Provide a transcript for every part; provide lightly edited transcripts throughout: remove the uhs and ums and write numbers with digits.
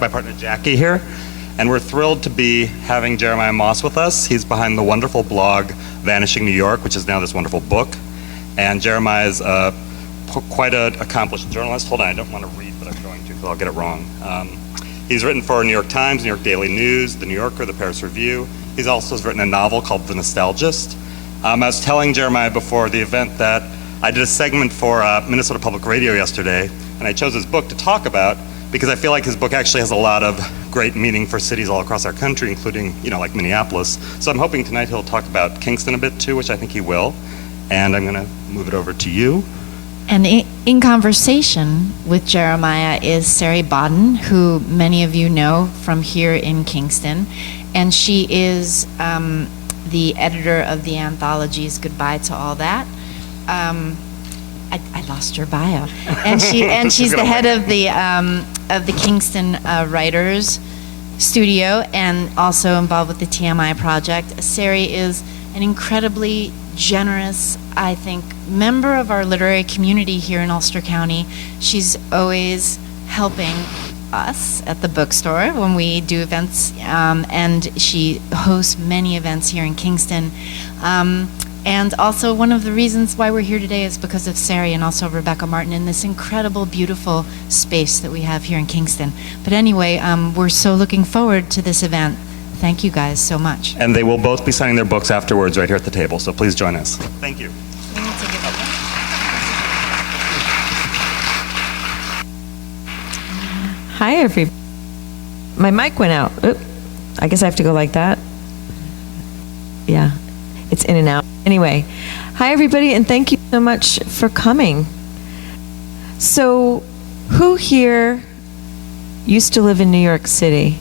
my partner Jackie here, and we're thrilled to be having Jeremiah Moss with us. He's behind the wonderful blog Vanishing New York, which is now this wonderful book. And Jeremiah is quite an accomplished journalist. Hold on, I don't want to read, but I'm going to because I'll get it wrong. He's written for New York Times, New York Daily News, The New Yorker, The Paris Review. He's also written a novel called The Nostalgist. I was telling Jeremiah before the event that I did a segment for Minnesota Public Radio yesterday, and I chose his book to talk about because I feel like his book actually has a lot of great meaning for cities all across our country, including, like Minneapolis. So I'm hoping tonight he'll talk about Kingston a bit too, which I think he will. And I'm going to move it over to you. And in conversation with Jeremiah is Sari Bodden, who many of you know from here in Kingston. And she is the editor of the anthologies Goodbye to All That. I lost your bio. And she's the head of the Kingston Writers Studio and also involved with the TMI project. Sari is an incredibly generous, I think, member of our literary community here in Ulster County. She's always helping us at the bookstore when we do events, and she hosts many events here in Kingston. And also one of the reasons why we're here today is because of Sari and also Rebecca Martin in this incredible, beautiful space that we have here in Kingston. But anyway, we're so looking forward to this event. Thank you guys so much. And they will both be signing their books afterwards right here at the table, so please join us. Thank you. Hi, everybody. My mic went out. Oop. I guess I have to go like that. Yeah, it's in and out. Anyway, hi, everybody, and thank you so much for coming. So, who here used to live in New York City?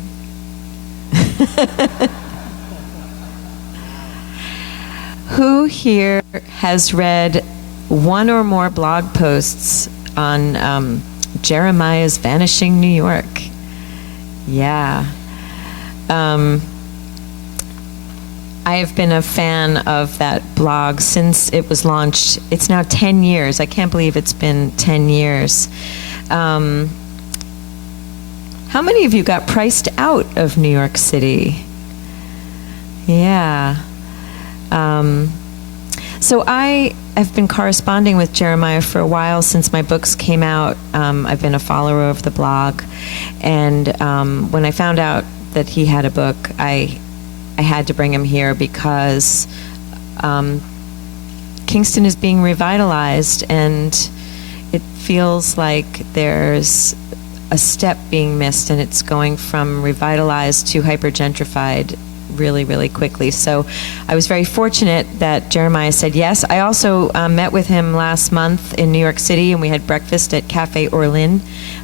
Who here has read one or more blog posts on Jeremiah's Vanishing New York? Yeah. I have been a fan of that blog since it was launched. It's now 10 years. I can't believe it's been 10 years. How many of you got priced out of New York City? Yeah. So I have been corresponding with Jeremiah for a while since my books came out. I've been a follower of the blog. And when I found out that he had a book, I had to bring him here because Kingston is being revitalized, and it feels like there's a step being missed, and it's going from revitalized to hyper-gentrified really, really quickly. So I was very fortunate that Jeremiah said yes. I also met with him last month in New York City, and we had breakfast at Cafe Orlin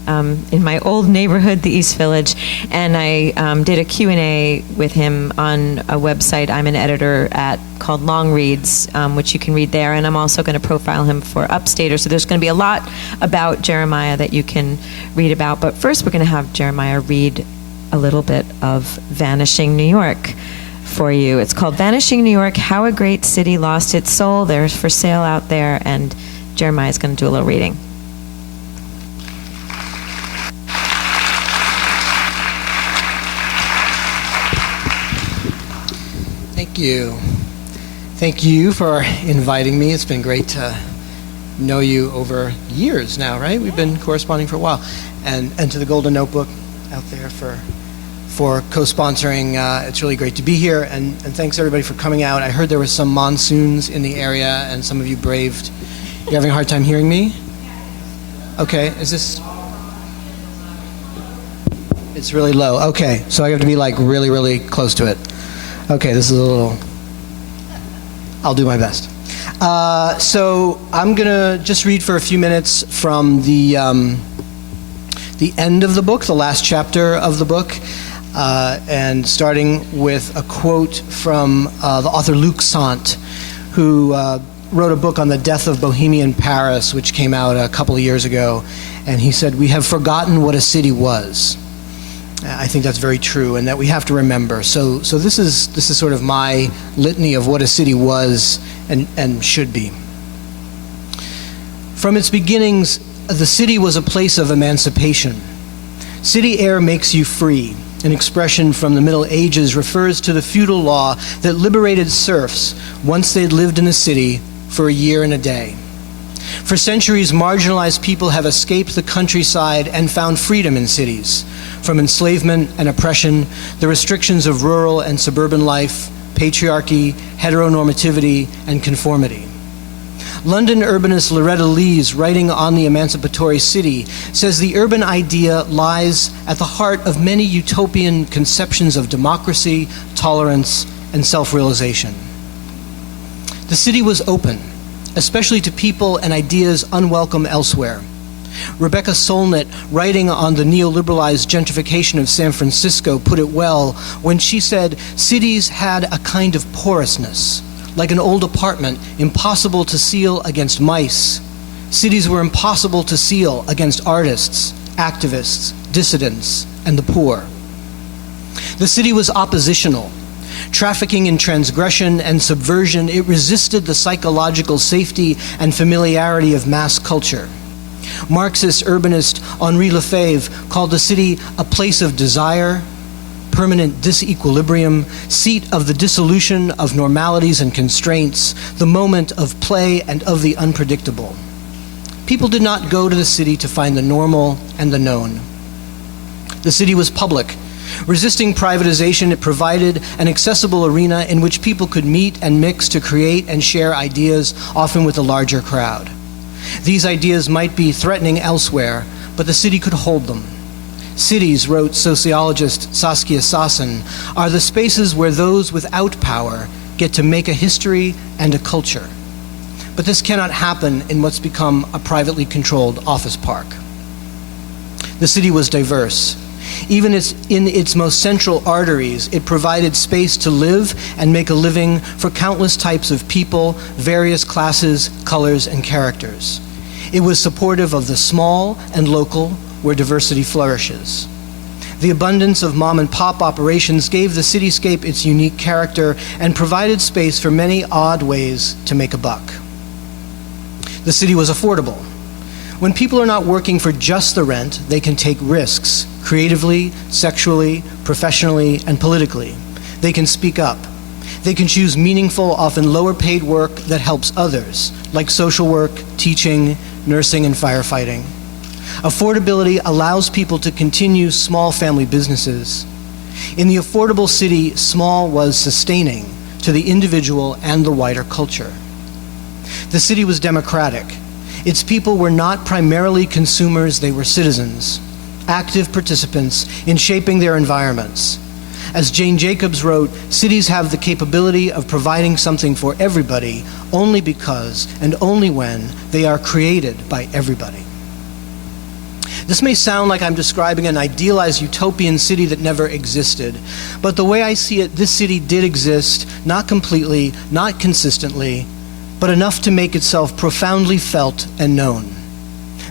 in my old neighborhood, the East Village, and I did a Q&A with him on a website I'm an editor at called Long Reads, which you can read there, and I'm also going to profile him for Upstater. So there's going to be a lot about Jeremiah that you can read about, but first we're going to have Jeremiah read a little bit of Vanishing New York for you. It's called Vanishing New York, How a Great City Lost Its Soul. They're for sale out there, and Jeremiah's going to do a little reading. Thank you. Thank you for inviting me. It's been great to know you over years now, right? We've been corresponding for a while. And to the Golden Notebook out there for co-sponsoring. It's really great to be here, and thanks everybody for coming out. I heard there were some monsoons in the area, and some of you braved. You're having a hard time hearing me? Okay, is this... It's really low. Okay, so I have to be like really, really close to it. Okay, this is a little... I'll do my best. So I'm gonna just read for a few minutes from the end of the book, the last chapter of the book, and starting with a quote from the author Luc Sant, who wrote a book on the death of Bohemian Paris, which came out a couple of years ago, and he said, "We have forgotten what a city was." I think that's very true, and that we have to remember. So this is sort of my litany of what a city was and should be. From its beginnings, the city was a place of emancipation. City air makes you free. An expression from the Middle Ages refers to the feudal law that liberated serfs once they'd lived in a city for a year and a day. For centuries, marginalized people have escaped the countryside and found freedom in cities, from enslavement and oppression, the restrictions of rural and suburban life, patriarchy, heteronormativity, and conformity. London urbanist Loretta Lees, writing on the emancipatory city, says the urban idea lies at the heart of many utopian conceptions of democracy, tolerance, and self-realization. The city was open, especially to people and ideas unwelcome elsewhere. Rebecca Solnit, writing on the neoliberalized gentrification of San Francisco, put it well when she said, cities had a kind of porousness, like an old apartment, impossible to seal against mice. Cities were impossible to seal against artists, activists, dissidents, and the poor. The city was oppositional. Trafficking in transgression and subversion, it resisted the psychological safety and familiarity of mass culture. Marxist urbanist Henri Lefebvre called the city a place of desire, permanent disequilibrium, seat of the dissolution of normalities and constraints, the moment of play and of the unpredictable. People did not go to the city to find the normal and the known. The city was public. Resisting privatization, it provided an accessible arena in which people could meet and mix to create and share ideas, often with a larger crowd. These ideas might be threatening elsewhere, but the city could hold them. Cities, wrote sociologist Saskia Sassen, are the spaces where those without power get to make a history and a culture. But this cannot happen in what's become a privately controlled office park. The city was diverse. Even in its most central arteries, it provided space to live and make a living for countless types of people, various classes, colors, and characters. It was supportive of the small and local, where diversity flourishes. The abundance of mom-and-pop operations gave the cityscape its unique character and provided space for many odd ways to make a buck. The city was affordable. When people are not working for just the rent, they can take risks, creatively, sexually, professionally, and politically. They can speak up. They can choose meaningful, often lower-paid work that helps others, like social work, teaching, nursing, and firefighting. Affordability allows people to continue small family businesses. In the affordable city, small was sustaining to the individual and the wider culture. The city was democratic. Its people were not primarily consumers, they were citizens, active participants in shaping their environments. As Jane Jacobs wrote, cities have the capability of providing something for everybody only because and only when they are created by everybody. This may sound like I'm describing an idealized utopian city that never existed, but the way I see it, this city did exist, not completely, not consistently, but enough to make itself profoundly felt and known.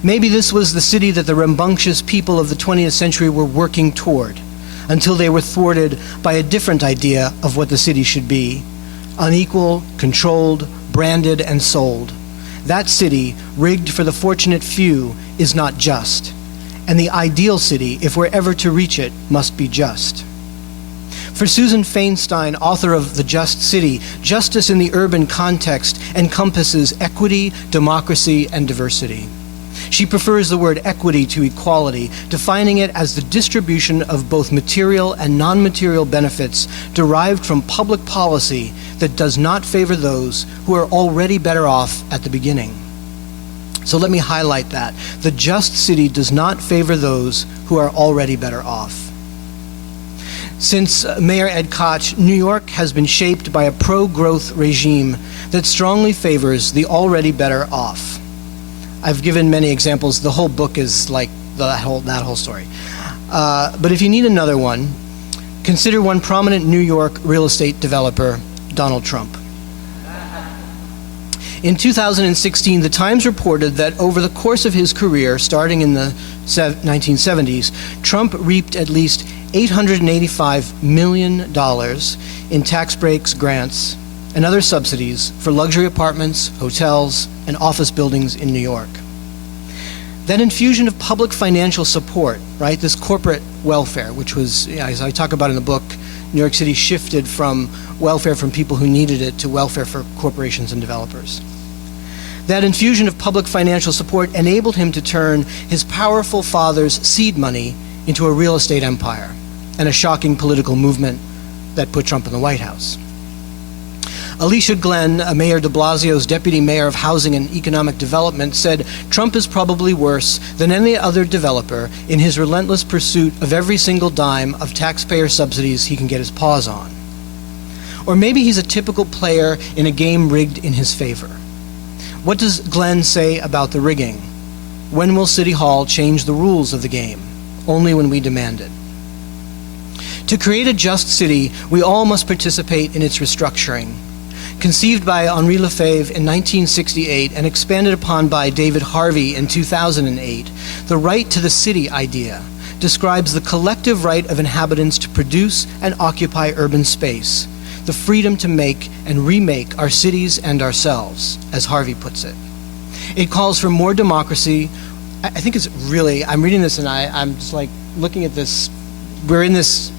Maybe this was the city that the rambunctious people of the 20th century were working toward, until they were thwarted by a different idea of what the city should be: unequal, controlled, branded, and sold. That city, rigged for the fortunate few, is not just. And the ideal city, if we're ever to reach it, must be just. For Susan Feinstein, author of The Just City, justice in the urban context encompasses equity, democracy, and diversity. She prefers the word equity to equality, defining it as the distribution of both material and non-material benefits derived from public policy that does not favor those who are already better off at the beginning. So let me highlight that. The just city does not favor those who are already better off. Since Mayor Ed Koch, New York has been shaped by a pro-growth regime that strongly favors the already better off. I've given many examples. The whole book is like that whole story. But if you need another one, consider one prominent New York real estate developer, Donald Trump. In 2016, The Times reported that over the course of his career, starting in the 1970s, Trump reaped at least $885 million in tax breaks, grants, and other subsidies for luxury apartments, hotels, and office buildings in New York. That infusion of public financial support, right, this corporate welfare, which was, as I talk about in the book, New York City shifted from welfare from people who needed it to welfare for corporations and developers. That infusion of public financial support enabled him to turn his powerful father's seed money into a real estate empire and a shocking political movement that put Trump in the White House. Alicia Glenn, Mayor de Blasio's deputy mayor of housing and economic development, said Trump is probably worse than any other developer in his relentless pursuit of every single dime of taxpayer subsidies he can get his paws on. Or maybe he's a typical player in a game rigged in his favor. What does Glenn say about the rigging? When will City Hall change the rules of the game? Only when we demand it. To create a just city, we all must participate in its restructuring. Conceived by Henri Lefebvre in 1968 and expanded upon by David Harvey in 2008, the right to the city idea describes the collective right of inhabitants to produce and occupy urban space, the freedom to make and remake our cities and ourselves, as Harvey puts it. It calls for more democracy. I think it's really, I'm reading this and I'm just like looking at this, we're in this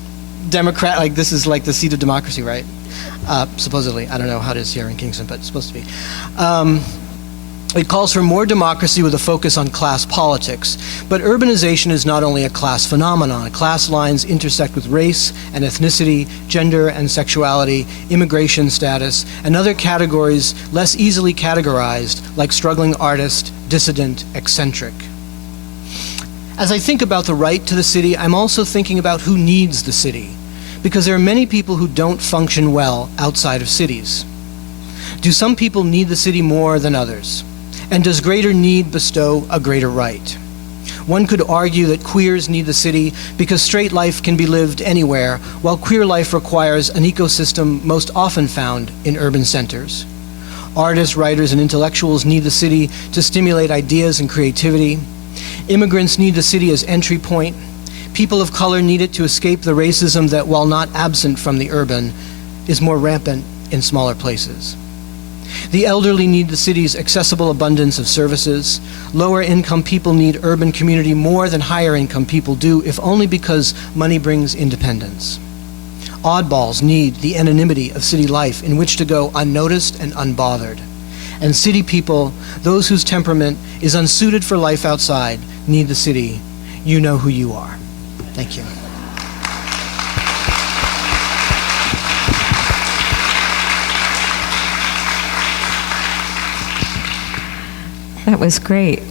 Democrat, like this is like the seat of democracy, right? Supposedly. I don't know how it is here in Kingston, but it's supposed to be. It calls for more democracy with a focus on class politics. But urbanization is not only a class phenomenon. Class lines intersect with race and ethnicity, gender and sexuality, immigration status, and other categories less easily categorized, like struggling artist, dissident, eccentric. As I think about the right to the city, I'm also thinking about who needs the city, because there are many people who don't function well outside of cities. Do some people need the city more than others? And does greater need bestow a greater right? One could argue that queers need the city because straight life can be lived anywhere, while queer life requires an ecosystem most often found in urban centers. Artists, writers, and intellectuals need the city to stimulate ideas and creativity. Immigrants need the city as entry point. People of color need it to escape the racism that, while not absent from the urban, is more rampant in smaller places. The elderly need the city's accessible abundance of services. Lower income people need urban community more than higher income people do, if only because money brings independence. Oddballs need the anonymity of city life in which to go unnoticed and unbothered. And city people, those whose temperament is unsuited for life outside, need the city. You know who you are. Thank you. That was great.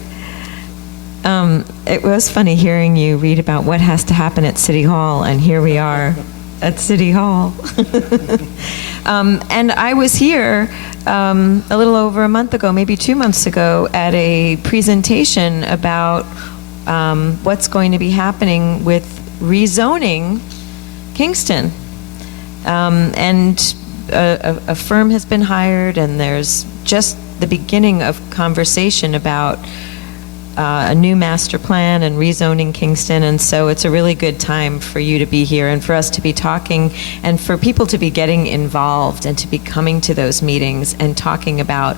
It was funny hearing you read about what has to happen at City Hall, and here we are at City Hall. And I was here a little over a month ago, maybe 2 months ago, at a presentation about what's going to be happening with rezoning Kingston. And a firm has been hired, and there's just the beginning of conversation about a new master plan and rezoning Kingston, and so it's a really good time for you to be here and for us to be talking and for people to be getting involved and to be coming to those meetings and talking about,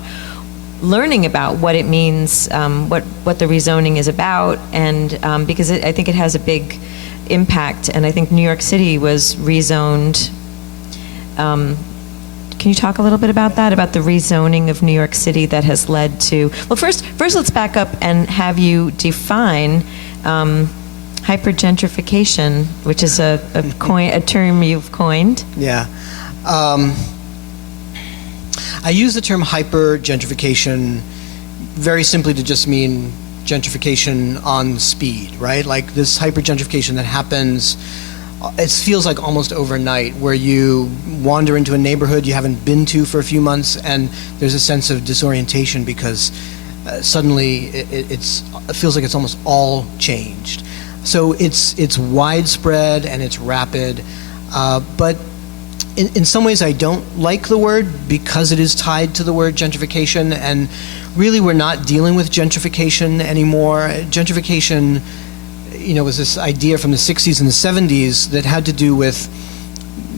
learning about what it means, what the rezoning is about, and because I think it has a big impact, and I think New York City was rezoned. Can you talk a little bit about that, about the rezoning of New York City that has led to, well, first let's back up and have you define hypergentrification, which is a term you've coined. Yeah. I use the term hypergentrification very simply to just mean gentrification on speed, right? Like this hypergentrification that happens, it feels like almost overnight, where you wander into a neighborhood you haven't been to for a few months, and there's a sense of disorientation because suddenly it feels like it's almost all changed. So it's widespread and it's rapid, but in some ways I don't like the word because it is tied to the word gentrification, and really we're not dealing with gentrification anymore. Gentrification, was this idea from the 60s and the 70s that had to do with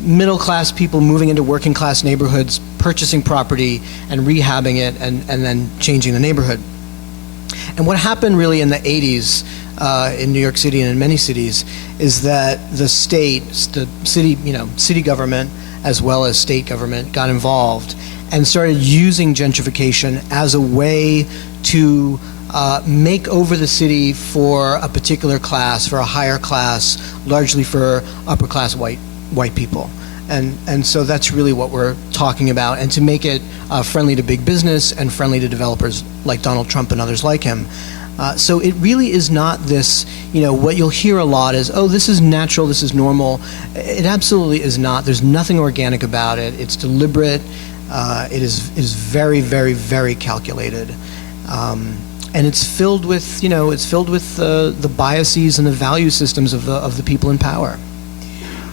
middle-class people moving into working-class neighborhoods, purchasing property and rehabbing it, and then changing the neighborhood. And what happened really in the 80s in New York City and in many cities is that the city government as well as state government got involved and started using gentrification as a way to make over the city for a particular class, for a higher class, largely for upper class white people. And so that's really what we're talking about, and to make it friendly to big business and friendly to developers like Donald Trump and others like him. So it really is not this, what you'll hear a lot is, oh, this is natural, this is normal. It absolutely is not. There's nothing organic about it. It's deliberate. It is very, very, very calculated. And it's filled with, the biases and the value systems of the people in power.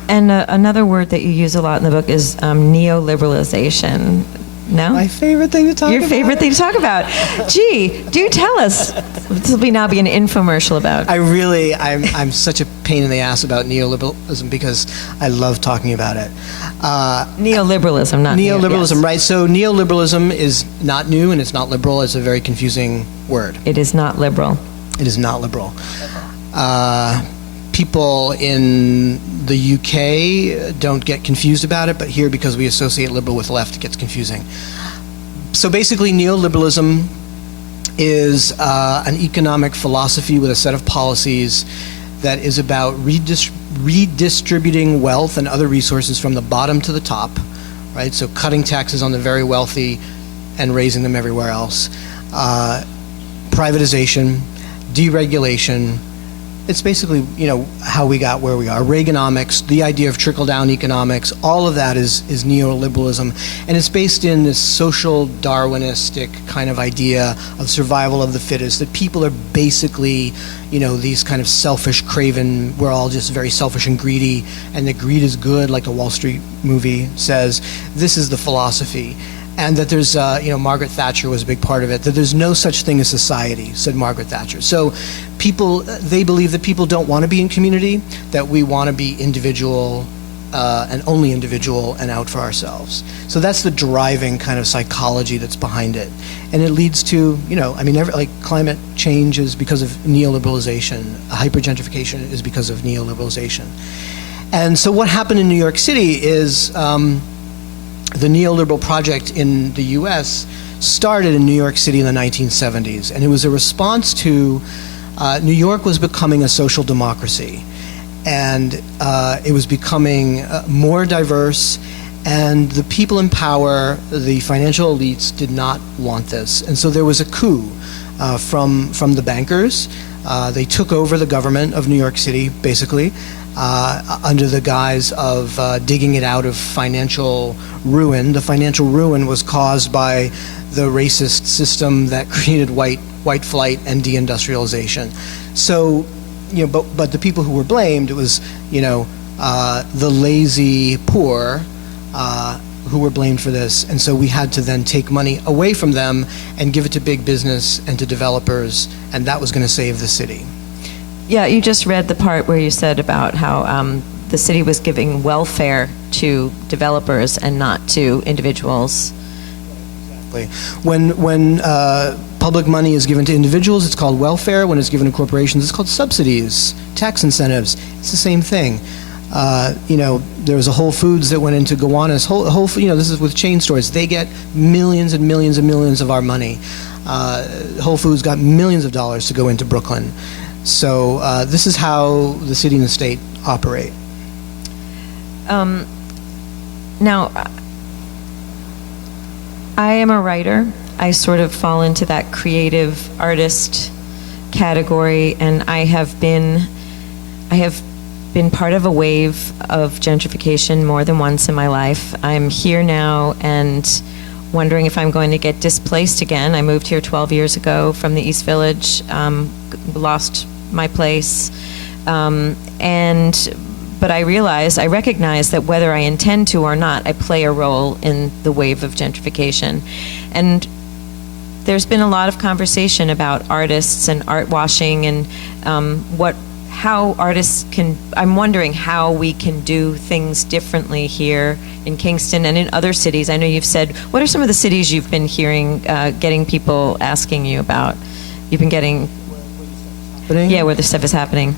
And another word that you use a lot in the book is neoliberalization. No? My favorite thing to talk about. Your favorite thing to talk about. Gee, do tell us. This will now be an infomercial about. I'm such a pain in the ass about neoliberalism because I love talking about it. Neoliberalism, not neoliberalism, yes. Right? So neoliberalism is not new and it's not liberal. It's a very confusing word. It is not liberal. It is not liberal. People in the UK don't get confused about it, but here, because we associate liberal with left, it gets confusing. So basically, neoliberalism is an economic philosophy with a set of policies that is about redistributing wealth and other resources from the bottom to the top, right? So cutting taxes on the very wealthy and raising them everywhere else. Privatization, deregulation. It's basically, how we got where we are. Reaganomics, the idea of trickle-down economics, all of that is neoliberalism. And it's based in this social Darwinistic kind of idea of survival of the fittest, that people are basically, these kind of selfish, craven, we're all just very selfish and greedy, and that greed is good, like the Wall Street movie says. This is the philosophy. And that there's, Margaret Thatcher was a big part of it, that there's no such thing as society, said Margaret Thatcher. So they believe that people don't want to be in community, that we want to be individual and only individual and out for ourselves. So that's the driving kind of psychology that's behind it. And it leads to, climate change is because of neoliberalization. Hypergentrification is because of neoliberalization. And so what happened in New York City is the neoliberal project in the U.S. started in New York City in the 1970s, and it was a response to New York was becoming a social democracy, and it was becoming more diverse, and the people in power, the financial elites, did not want this. And so there was a coup from the bankers. They took over the government of New York City, basically, under the guise of digging it out of financial ruin. The financial ruin was caused by the racist system that created white flight and deindustrialization. So, but the people who were blamed, it was, the lazy poor who were blamed for this. And so we had to then take money away from them and give it to big business and to developers, and that was going to save the city. Yeah, you just read the part where you said about how the city was giving welfare to developers and not to individuals. Exactly. When public money is given to individuals, it's called welfare. When it's given to corporations, it's called subsidies, tax incentives. It's the same thing. There was a Whole Foods that went into Gowanus. This is with chain stores. They get millions and millions and millions of our money. Whole Foods got millions of dollars to go into Brooklyn. So this is how the city and the state operate. Now, I am a writer. I sort of fall into that creative artist category, and I have been part of a wave of gentrification more than once in my life. I'm here now and wondering if I'm going to get displaced again. I moved here 12 years ago from the East Village, lost my place, but I recognize that whether I intend to or not, I play a role in the wave of gentrification. And there's been a lot of conversation about artists and art washing and how artists can, I'm wondering how we can do things differently here in Kingston and in other cities. I know you've said, what are some of the cities you've been hearing, getting people asking you about you've been getting, yeah, where the stuff is happening.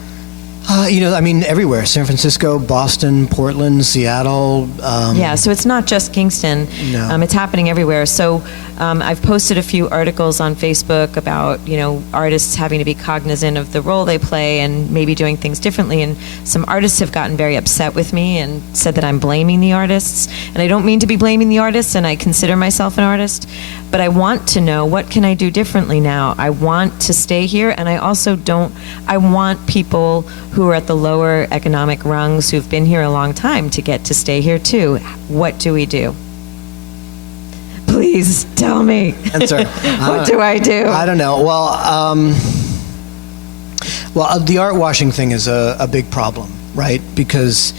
I mean, everywhere. San Francisco, Boston, Portland, Seattle. Yeah, so it's not just Kingston. No. It's happening everywhere. So I've posted a few articles on Facebook about, artists having to be cognizant of the role they play and maybe doing things differently. And some artists have gotten very upset with me and said that I'm blaming the artists. And I don't mean to be blaming the artists, and I consider myself an artist. But I want to know, what can I do differently now? I want to stay here, and I want people who are at the lower economic rungs who've been here a long time to get to stay here too. What do we do? Please tell me. Answer. What do I do? I don't know. Well, the art washing thing is a big problem, right? Because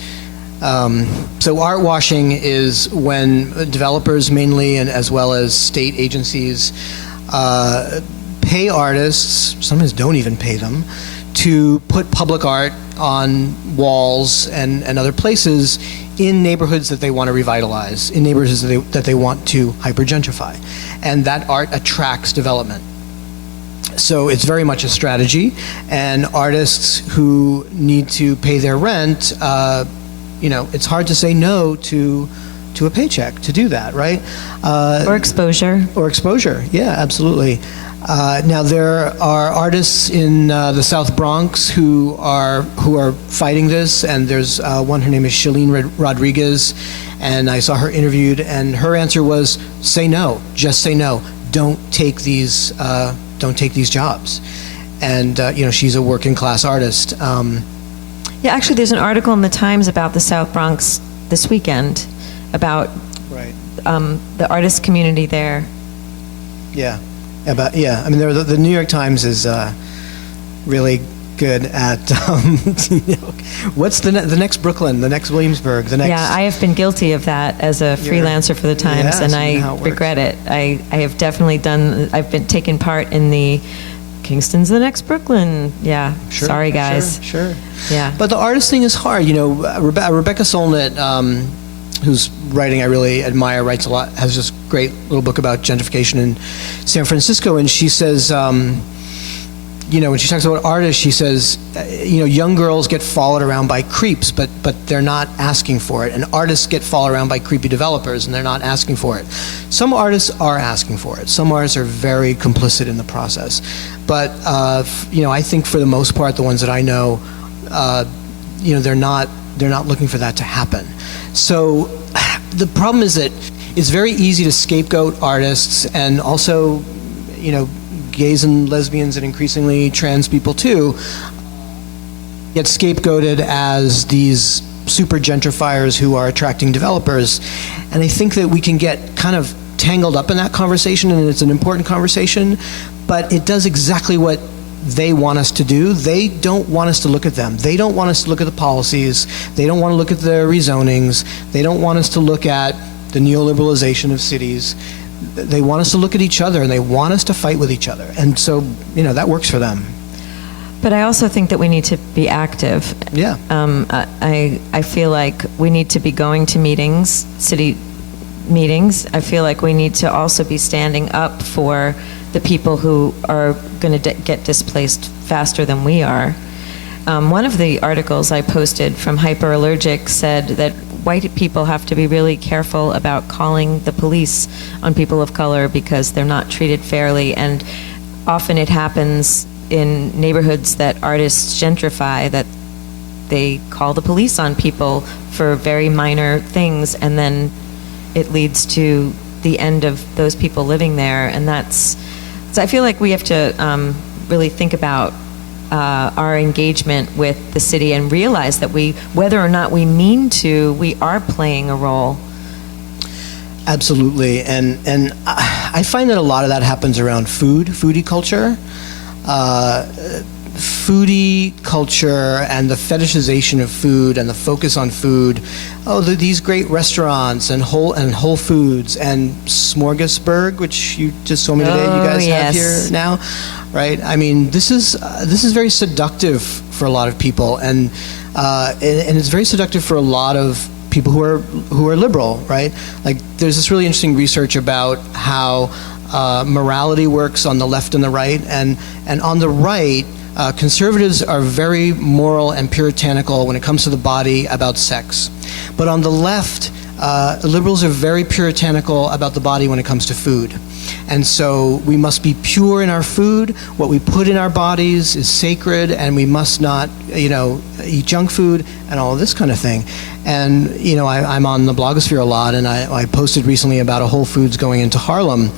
so art washing is when developers mainly, and as well as state agencies, pay artists, sometimes don't even pay them, to put public art on walls and other places in neighborhoods that they want to revitalize, in neighborhoods that they want to hyper-gentrify. And that art attracts development. So it's very much a strategy, and artists who need to pay their rent, it's hard to say no to a paycheck to do that, right? Or exposure. Or exposure, yeah, absolutely. Now there are artists in the South Bronx who are fighting this, and there's one. Her name is Shalene Rodriguez, and I saw her interviewed, and her answer was, "Say no, just say no. Don't take these jobs." And she's a working class artist. Yeah, actually, there's an article in the Times about the South Bronx this weekend about Right. The artist community there. Yeah. I mean, the New York Times is really good at what's the next Brooklyn, the next Williamsburg, the next. Yeah, I have been guilty of that as a freelancer for the Times, Yeah, and so you know how I it works. regret it. I have definitely I've been taking part in the Kingston's the next Brooklyn. Yeah, Sure, sorry guys. Sure. Yeah. But the artist thing is hard. Rebecca Solnit, whose writing I really admire, writes a lot, has this great little book about gentrification in San Francisco, and she says, when she talks about artists, she says, young girls get followed around by creeps, but they're not asking for it, and artists get followed around by creepy developers, and they're not asking for it. Some artists are asking for it. Some artists are very complicit in the process, but I think for the most part, the ones that I know, they're not looking for that to happen. So the problem is that it's very easy to scapegoat artists, and also, gays and lesbians and increasingly trans people too, get scapegoated as these super gentrifiers who are attracting developers. And I think that we can get kind of tangled up in that conversation, and it's an important conversation, but it does exactly what they want us to do. They don't want us to look at them. They don't want us to look at the policies. They don't want to look at the rezonings. They don't want us to look at the neoliberalization of cities. They want us to look at each other, and they want us to fight with each other. And so, that works for them. But I also think that we need to be active. Yeah. I feel like we need to be going to meetings, city meetings. I feel like we need to also be standing up for the people who are going to get displaced faster than we are. One of the articles I posted from Hyperallergic said that white people have to be really careful about calling the police on people of color because they're not treated fairly, and often it happens in neighborhoods that artists gentrify, that they call the police on people for very minor things, and then it leads to the end of those people living there. And so I feel like we have to really think about our engagement with the city and realize that whether or not we mean to, we are playing a role. Absolutely, and I find that a lot of that happens around foodie culture. Foodie culture and the fetishization of food and the focus on food. These great restaurants and Whole Foods and Smorgasburg, which you just told me today you guys have here now, right? I mean, this is very seductive for a lot of people, and it's very seductive for a lot of people who are liberal, right? Like, there's this really interesting research about how morality works on the left and the right, and on the right, conservatives are very moral and puritanical when it comes to the body about sex. But on the left, liberals are very puritanical about the body when it comes to food. And so we must be pure in our food. What we put in our bodies is sacred, and we must not, eat junk food and all of this kind of thing. And, I'm on the blogosphere a lot, and I posted recently about a Whole Foods going into Harlem.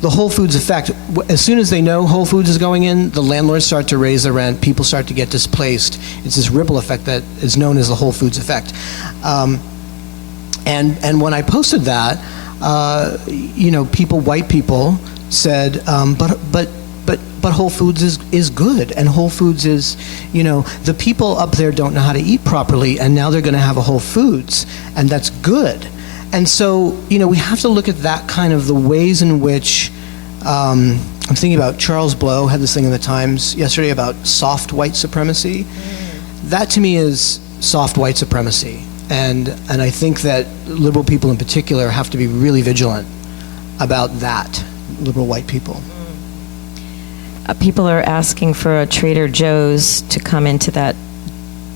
The Whole Foods effect, as soon as they know Whole Foods is going in, the landlords start to raise the rent, people start to get displaced. It's this ripple effect that is known as the Whole Foods effect. And when I posted that, white people said, but Whole Foods is good, and Whole Foods is, the people up there don't know how to eat properly, and now they're going to have a Whole Foods, and that's good. And so, we have to look at that kind of the ways in which, I'm thinking about Charles Blow had this thing in the Times yesterday about soft white supremacy. That to me is soft white supremacy. And I think that liberal people in particular have to be really vigilant about that, liberal white people. People are asking for a Trader Joe's to come into that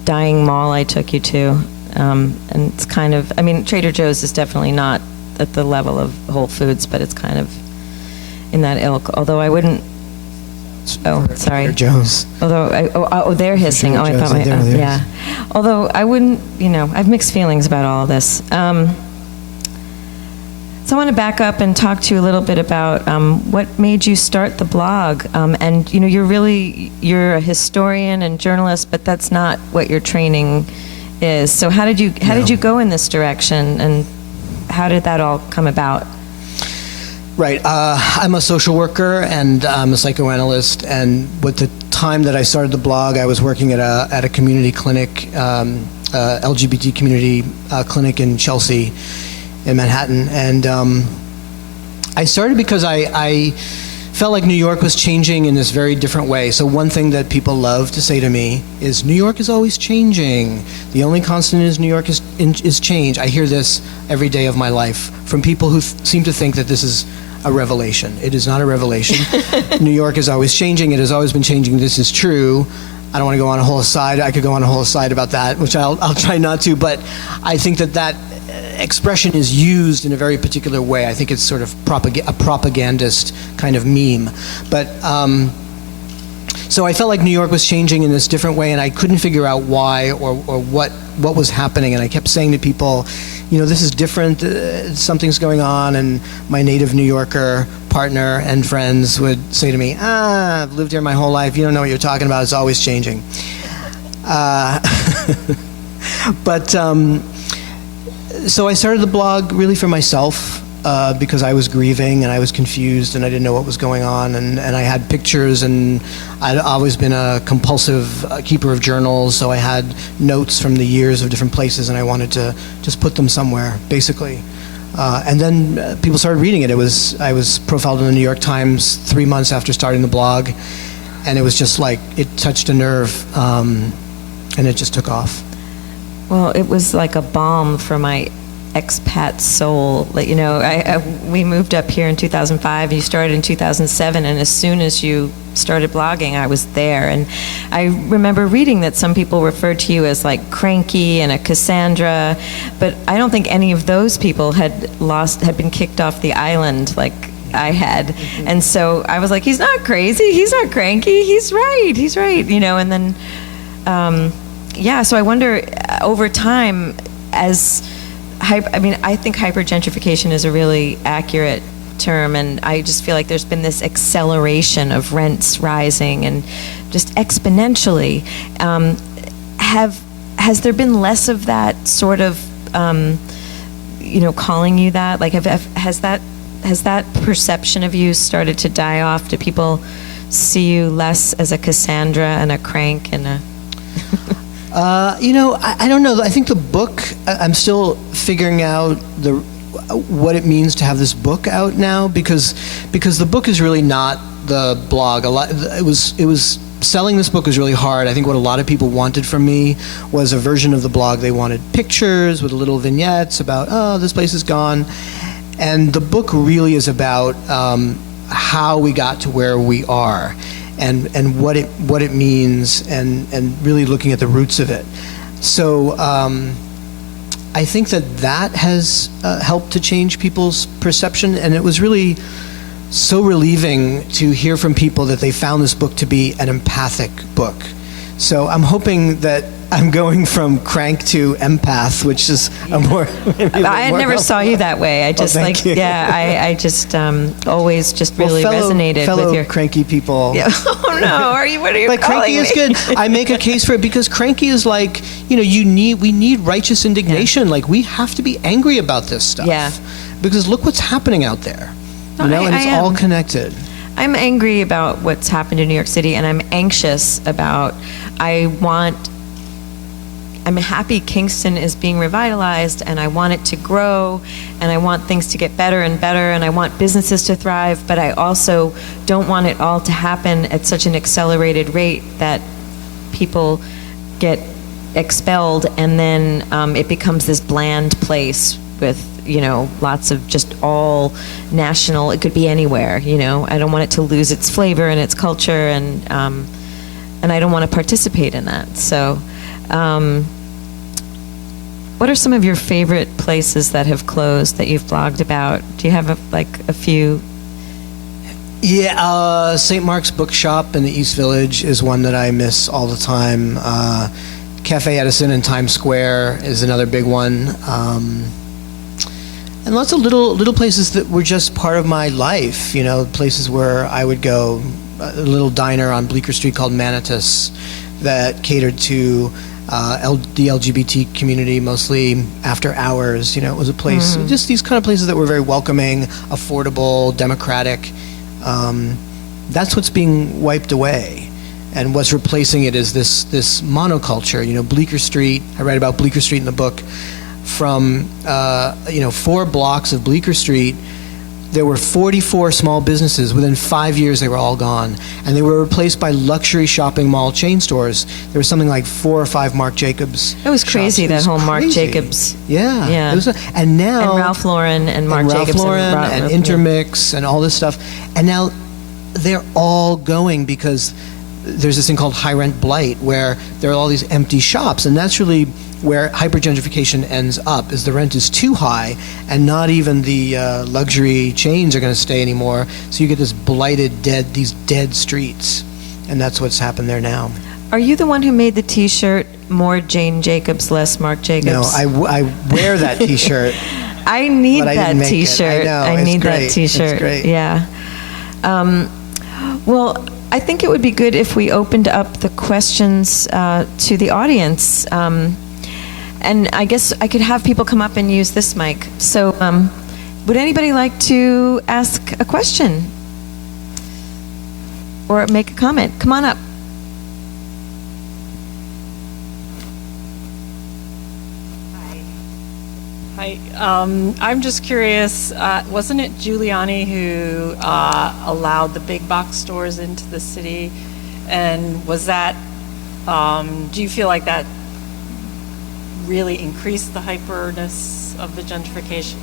dying mall I took you to. And it's kind of, Trader Joe's is definitely not at the level of Whole Foods, but it's kind of in that ilk. Although I wouldn't. Oh, sorry. Trader Joe's. Although they're hissing. Trader I Joe's, thought yeah. Although I wouldn't, I have mixed feelings about all of this. So I want to back up and talk to you a little bit about what made you start the blog. And you're a historian and journalist, but that's not what your training is. So how did you go in this direction, and how did that all come about? Right. I'm a social worker, and I'm a psychoanalyst, and with the time that I started the blog, I was working at a community clinic, LGBT community clinic in Chelsea, in Manhattan, and I started because I felt like New York was changing in this very different way. So one thing that people love to say to me is, New York is always changing. The only constant is New York is change. I hear this every day of my life from people who seem to think that this is a revelation. It is not a revelation. New York is always changing. It has always been changing. This is true. I don't want to go on a whole aside. I could go on a whole aside about that, which I'll try not to, but I think that expression is used in a very particular way. I think it's sort of a propagandist kind of meme. But so I felt like New York was changing in this different way, and I couldn't figure out why or what was happening. And I kept saying to people, this is different. Something's going on. And my native New Yorker partner and friends would say to me, I've lived here my whole life. You don't know what you're talking about. It's always changing. So I started the blog really for myself because I was grieving and I was confused and I didn't know what was going on, and I had pictures, and I'd always been a compulsive keeper of journals, so I had notes from the years of different places, and I wanted to just put them somewhere, basically. And then people started reading it. I was profiled in the New York Times 3 months after starting the blog, and it was just like it touched a nerve, and it just took off. Well, it was like a balm for my expat soul. We moved up here in 2005. You started in 2007, and as soon as you started blogging, I was there. And I remember reading that some people referred to you as like cranky and a Cassandra, but I don't think any of those people had been kicked off the island like I had. Mm-hmm. And so I was like, he's not crazy, he's not cranky, he's right, and then so I wonder, over time, I think hypergentrification is a really accurate term, and I just feel like there's been this acceleration of rents rising and just exponentially. Has there been less of that sort of, calling you that? Like, has that perception of you started to die off? Do people see you less as a Cassandra and a crank and a... I don't know. I think the book, I'm still figuring out what it means to have this book out now, because the book is really not the blog. It was selling this book was really hard. I think what a lot of people wanted from me was a version of the blog. They wanted pictures with little vignettes about, this place is gone. And the book really is about how we got to where we are, and what it means, and really looking at the roots of it. So I think that has helped to change people's perception, and it was really so relieving to hear from people that they found this book to be an empathic book. So I'm hoping that I'm going from crank to empath, which is a more. I never saw you that way. I just I just always just really resonated fellow with your cranky people. Yeah. Oh no, are you? What are you? But cranky is good. I make a case for it because cranky is like, we need righteous indignation. Like, we have to be angry about this stuff. Yeah. Because look what's happening out there. And it's all connected. I'm angry about what's happened in New York City, and I'm anxious about. I'm happy Kingston is being revitalized, and I want it to grow, and I want things to get better and better, and I want businesses to thrive, but I also don't want it all to happen at such an accelerated rate that people get expelled, and then it becomes this bland place with, lots of just all national. It could be anywhere, I don't want it to lose its flavor and its culture, and I don't want to participate in that. So, what are some of your favorite places that have closed that you've blogged about? Do you have a few? Yeah, St. Mark's Bookshop in the East Village is one that I miss all the time. Cafe Edison in Times Square is another big one. And lots of little places that were just part of my life, places where I would go. A little diner on Bleecker Street called Manitus that catered to the LGBT community, mostly after hours. It was a place, just these kind of places that were very welcoming, affordable, democratic. That's what's being wiped away. And what's replacing it is this monoculture. Bleecker Street, I write about Bleecker Street in the book. From 4 blocks of Bleecker Street, there were 44 small businesses. Within 5 years, they were all gone. And they were replaced by luxury shopping mall chain stores. There was something like 4 or 5 Marc Jacobs. It was crazy, that whole Marc crazy. Jacobs. Yeah. Yeah. And now... And Ralph Lauren and Marc Jacobs. Ralph Lauren and Intermix and all this stuff. And now they're all going because there's this thing called high rent blight, where there are all these empty shops. And that's really where hypergentrification ends up, is the rent is too high, and not even the luxury chains are going to stay anymore. So you get this blighted, these dead streets, and that's what's happened there now. Are you the one who made the T-shirt, more Jane Jacobs, less Marc Jacobs? No, I wear that T-shirt. I need but I that didn't make T-shirt. it. I know, I it's need great. that T-shirt. It's great. Yeah. Well, I think it would be good if we opened up the questions to the audience. And I guess I could have people come up and use this mic. So would anybody like to ask a question or make a comment? Come on up. Hi. I'm just curious, wasn't it Giuliani who allowed the big box stores into the city? And was that, do you feel like that really increased the hyperness of the gentrification?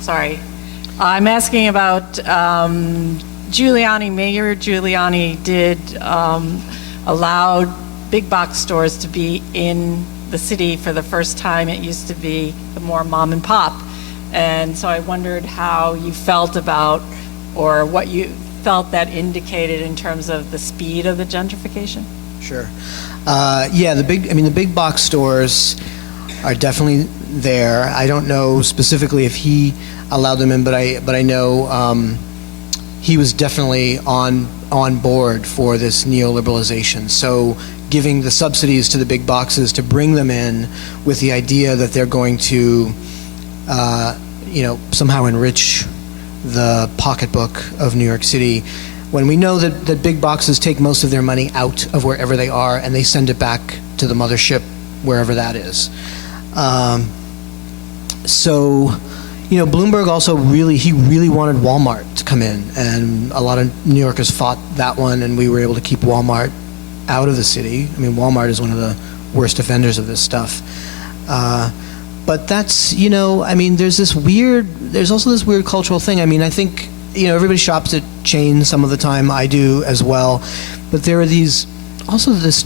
Sorry. I'm asking about Giuliani. Mayor Giuliani did allow big box stores to be in the city for the first time. It used to be the more mom and pop. And so I wondered how you felt about, or what you felt that indicated in terms of the speed of the gentrification. Sure. Yeah, the big box stores are definitely there. I don't know specifically if he allowed them in, but I know he was definitely on board for this neoliberalization. So giving the subsidies to the big boxes to bring them in with the idea that they're going to, somehow enrich the pocketbook of New York City, when we know that big boxes take most of their money out of wherever they are and they send it back to the mothership, wherever that is. Bloomberg also really wanted Walmart to come in, and a lot of New Yorkers fought that one, and we were able to keep Walmart out of the city. I mean, Walmart is one of the worst offenders of this stuff. But but that's, I mean, there's also this weird cultural thing. I mean, I think, everybody shops at chains some of the time. I do as well. But there are these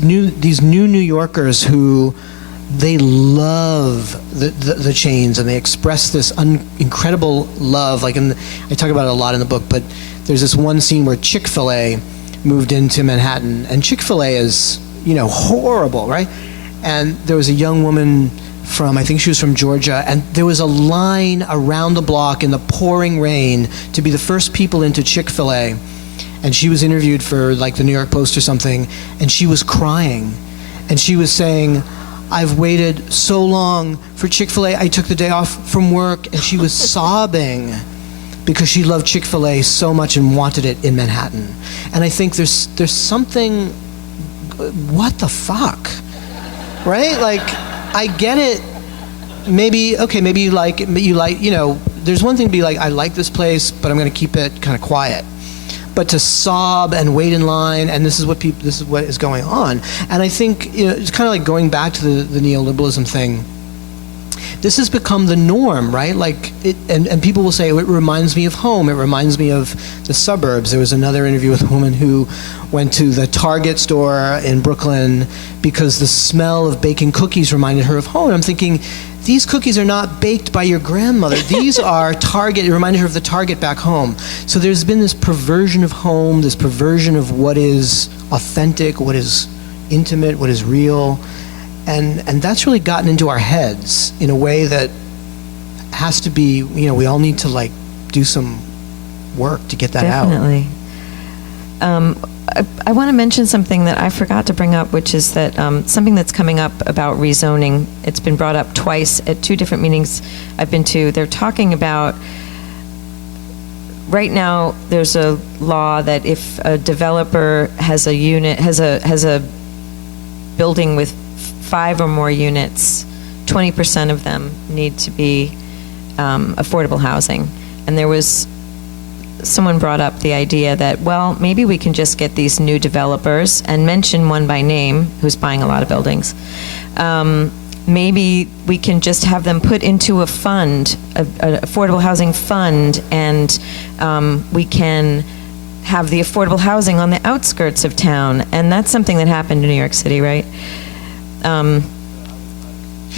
new New Yorkers who they love the chains, and they express this incredible love. Like, I talk about it a lot in the book, but there's this one scene where Chick-fil-A moved into Manhattan, and Chick-fil-A is, horrible, right? And there was a young woman I think she was from Georgia, and there was a line around the block in the pouring rain to be the first people into Chick-fil-A. And she was interviewed for like the New York Post or something, and she was crying. And she was saying, I've waited so long for Chick-fil-A. I took the day off from work, and she was sobbing because she loved Chick-fil-A so much and wanted it in Manhattan. And I think there's something, what the fuck, right? Like, I get it. Maybe you like, there's one thing to be like, I like this place, but I'm going to keep it kind of quiet. But to sob and wait in line, and this is what is going on. And I think it's kind of like going back to the neoliberalism thing. This has become the norm, right? Like, and people will say, it reminds me of home. It reminds me of the suburbs. There was another interview with a woman who went to the Target store in Brooklyn because the smell of baking cookies reminded her of home. And I'm thinking, these cookies are not baked by your grandmother. These are Target. It reminded her of the Target back home. So there's been this perversion of home, this perversion of what is authentic, what is intimate, what is real. And that's really gotten into our heads in a way that has to be, we all need to like do some work to get that out. Definitely. I want to mention something that I forgot to bring up, which is that something that's coming up about rezoning. It's been brought up twice at two different meetings I've been to. They're talking about, right now, there's a law that if a developer has a building with 5 or more units, 20% of them need to be affordable housing. And there was someone brought up the idea that, well, maybe we can just get these new developers and mention one by name who's buying a lot of buildings. Maybe we can just have them put into a fund, an affordable housing fund, and we can have the affordable housing on the outskirts of town. And that's something that happened in New York City, right?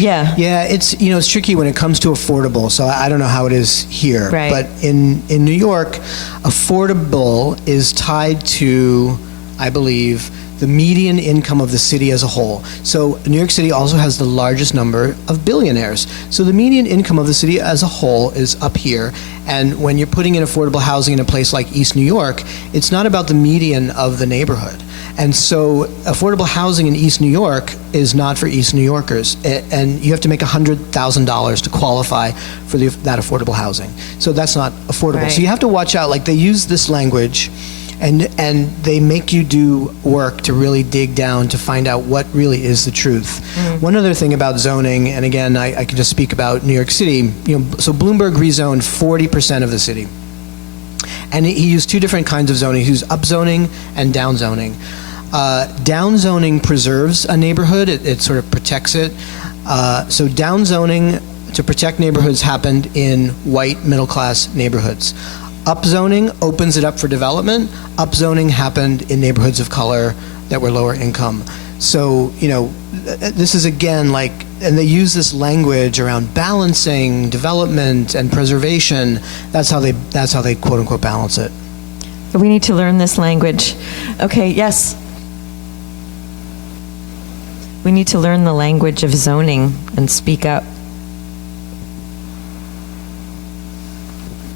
Yeah. Yeah, it's tricky when it comes to affordable. So I don't know how it is here, right. But in New York, affordable is tied to, I believe, the median income of the city as a whole. So New York City also has the largest number of billionaires. So the median income of the city as a whole is up here. And when you're putting in affordable housing in a place like East New York, it's not about the median of the neighborhood. And so affordable housing in East New York is not for East New Yorkers. And you have to make $100,000 to qualify for that affordable housing. So that's not affordable. Right. So you have to watch out. Like, they use this language, and they make you do work to really dig down to find out what really is the truth. Mm. One other thing about zoning, and again, I can just speak about New York City. So Bloomberg rezoned 40% of the city. And he used two different kinds of zoning. He used upzoning and downzoning. Downzoning preserves a neighborhood. It sort of protects it. So downzoning to protect neighborhoods happened in white middle-class neighborhoods. Upzoning opens it up for development. Upzoning happened in neighborhoods of color that were lower income. So, this is again like, and they use this language around balancing development and preservation. That's how they quote unquote balance it. We need to learn this language. Okay, yes. We need to learn the language of zoning and speak up.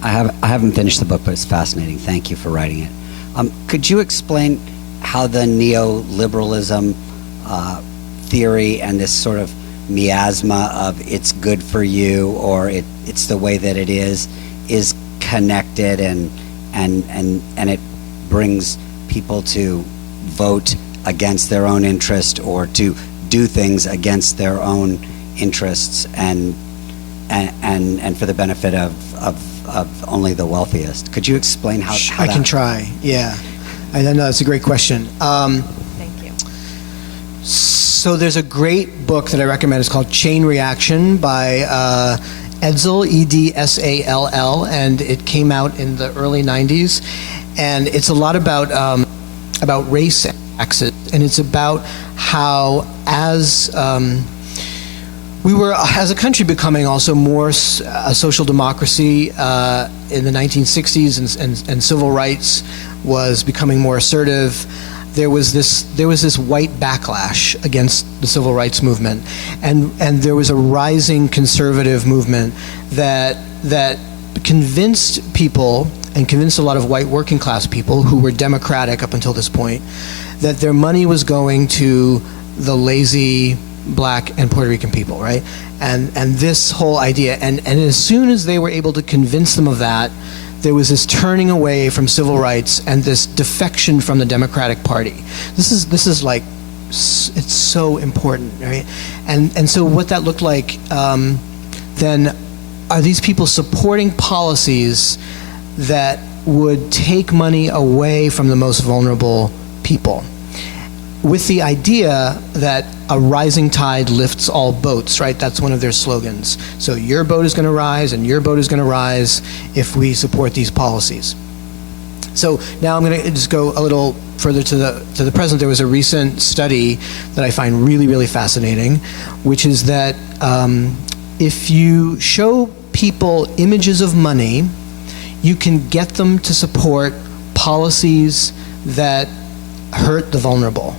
I haven't finished the book, but it's fascinating. Thank you for writing it. Could you explain how the neoliberalism theory and this sort of miasma of it's good for you, or it's the way that it is connected, and it brings people to vote against their own interest or to do things against their own interests and for the benefit of only the wealthiest? Could you explain how I can try, yeah. I know that's a great question. Thank you. So there's a great book that I recommend. It's called Chain Reaction by Edsall, Edsall, and it came out in the early 90s. And it's a lot about race and taxes, and it's about how as we were, as a country, becoming also more a social democracy in the 1960s, and civil rights was becoming more assertive. There was this white backlash against the civil rights movement, and there was a rising conservative movement that convinced people, and convinced a lot of white working class people who were democratic up until this point, that their money was going to the lazy Black and Puerto Rican people, right? And this whole idea, and as soon as they were able to convince them of that, there was this turning away from civil rights and this defection from the Democratic Party. This is like, it's so important, right? And so what that looked like then are these people supporting policies that would take money away from the most vulnerable people, with the idea that a rising tide lifts all boats, right? That's one of their slogans. So your boat is going to rise, and your boat is going to rise if we support these policies. So now I'm going to just go a little further to the present. There was a recent study that I find really, really fascinating, which is that if you show people images of money, you can get them to support policies that hurt the vulnerable.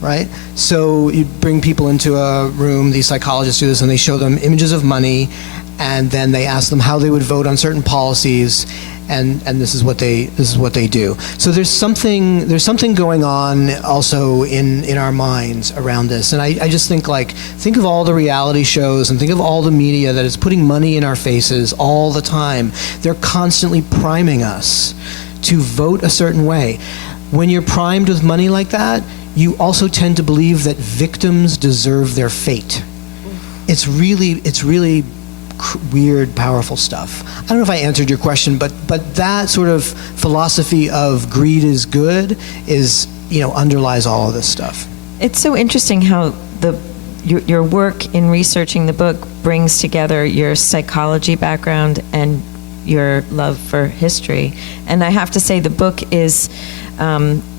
Right? So you bring people into a room, these psychologists do this, and they show them images of money, and then they ask them how they would vote on certain policies, and this is what they do. So there's something going on also in our minds around this. And I just think of all the reality shows and think of all the media that is putting money in our faces all the time. They're constantly priming us to vote a certain way. When you're primed with money like that, you also tend to believe that victims deserve their fate. It's really weird, powerful stuff. I don't know if I answered your question, but that sort of philosophy of greed is good underlies all of this stuff. It's so interesting how your work in researching the book brings together your psychology background and your love for history. And I have to say, the book is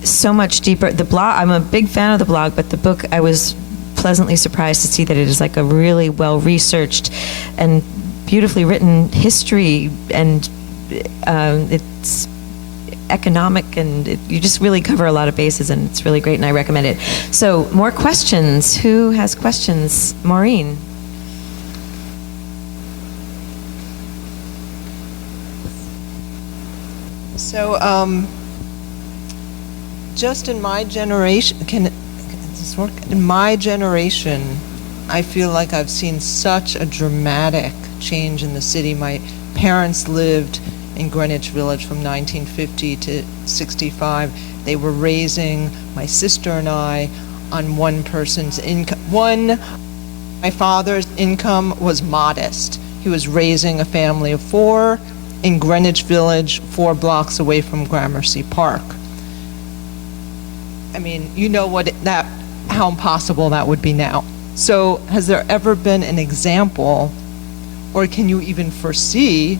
so much deeper. The blog, I'm a big fan of the blog, but the book, I was pleasantly surprised to see that it is like a really well-researched and beautifully written history, and it's economic, and you just really cover a lot of bases, and it's really great, and I recommend it. So, more questions. Who has questions? Maureen. So, just in my generation, can this work? In my generation, I feel like I've seen such a dramatic change in the city. My parents lived in Greenwich Village from 1950 to 65. They were raising my sister and I on one person's income. My father's income was modest. He was raising a family of 4 in Greenwich Village, 4 blocks away from Gramercy Park. I mean, you know how impossible that would be now. So has there ever been an example, or can you even foresee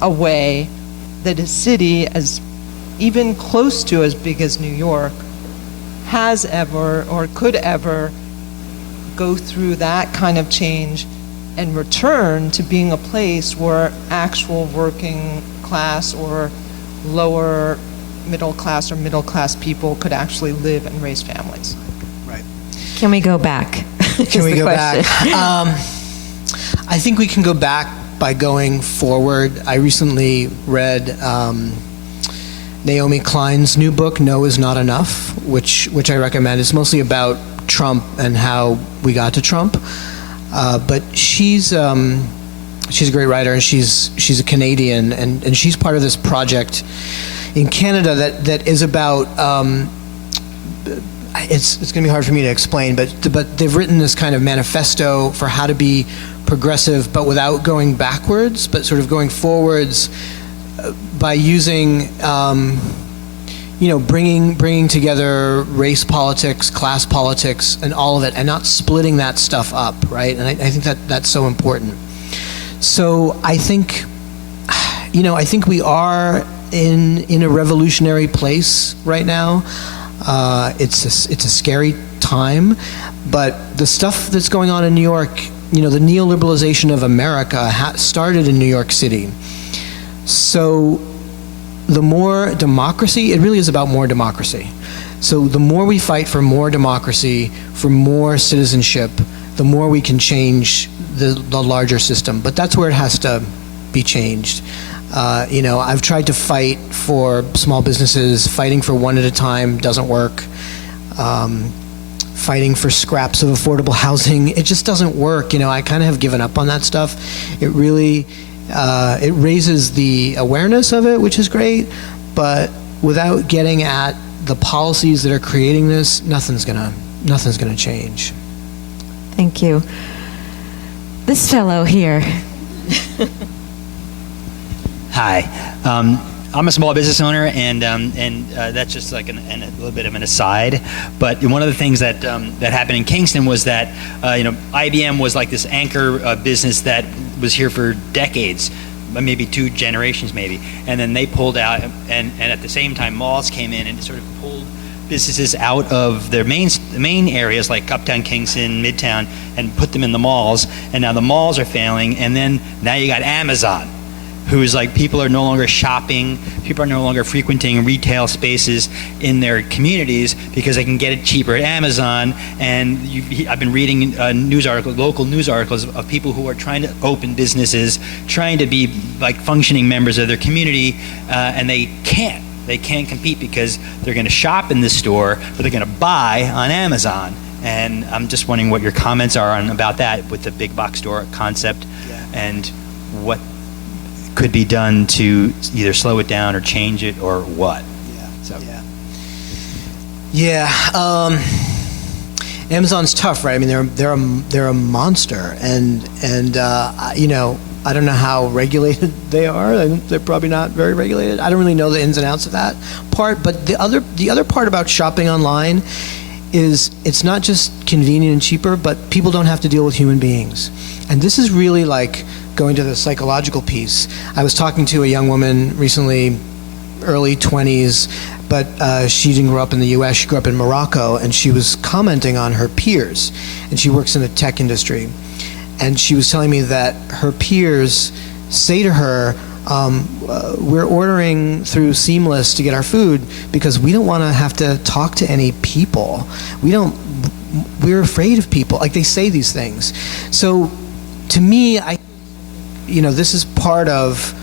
a way that a city as even close to as big as New York has ever or could ever go through that kind of change and return to being a place where actual working class or lower middle class or middle class people could actually live and raise families? Right. Can we go back? Can we go back? I think we can go back by going forward. I recently read Naomi Klein's new book, No Is Not Enough, which I recommend. It's mostly about Trump and how we got to Trump. But she's a great writer, and she's a Canadian, and she's part of this project in Canada that is about, it's going to be hard for me to explain, but they've written this kind of manifesto for how to be progressive, but without going backwards, but sort of going forwards by using bringing together race politics, class politics, and all of it, and not splitting that stuff up, right? And I think that's so important. So I think, I think we are in a revolutionary place right now. It's a scary time, but the stuff that's going on in New York, the neoliberalization of America started in New York City. So the more democracy, it really is about more democracy. So the more we fight for more democracy, for more citizenship, the more we can change the larger system. But that's where it has to be changed. I've tried to fight for small businesses. Fighting for one at a time doesn't work. Fighting for scraps of affordable housing, it just doesn't work. I kind of have given up on that stuff. It really, it raises the awareness of it, which is great, but without getting at the policies that are creating this, nothing's gonna change. Thank you. This fellow here. Hi, I'm a small business owner, and that's just like a little bit of an aside. But one of the things that happened in Kingston was that IBM was like this anchor business that was here for decades, maybe 2 generations maybe, and then they pulled out, and at the same time malls came in and sort of pulled businesses out of their main areas like Uptown Kingston, Midtown, and put them in the malls, and now the malls are failing, and then now you got Amazon, who's like, people are no longer shopping, people are no longer frequenting retail spaces in their communities because they can get it cheaper at Amazon. And I've been reading local news articles of people who are trying to open businesses, trying to be like functioning members of their community, and they can't compete because they're going to shop in this store, but they're going to buy on Amazon. And I'm just wondering what your comments are about that with the big box store concept, and what could be done to either slow it down or change it, or what? Amazon's tough, right? I mean, they're a monster, and I don't know how regulated they are. They're probably not very regulated. I don't really know the ins and outs of that part. But the other part about shopping online is it's not just convenient and cheaper, but people don't have to deal with human beings. And this is really like going to the psychological piece. I was talking to a young woman recently, early 20s, but she didn't grow up in the US, she grew up in Morocco, and she was commenting on her peers, and she works in the tech industry. And she was telling me that her peers say to her, we're ordering through Seamless to get our food because we don't want to have to talk to any people. We're afraid of people. Like, they say these things. So to me, this is part of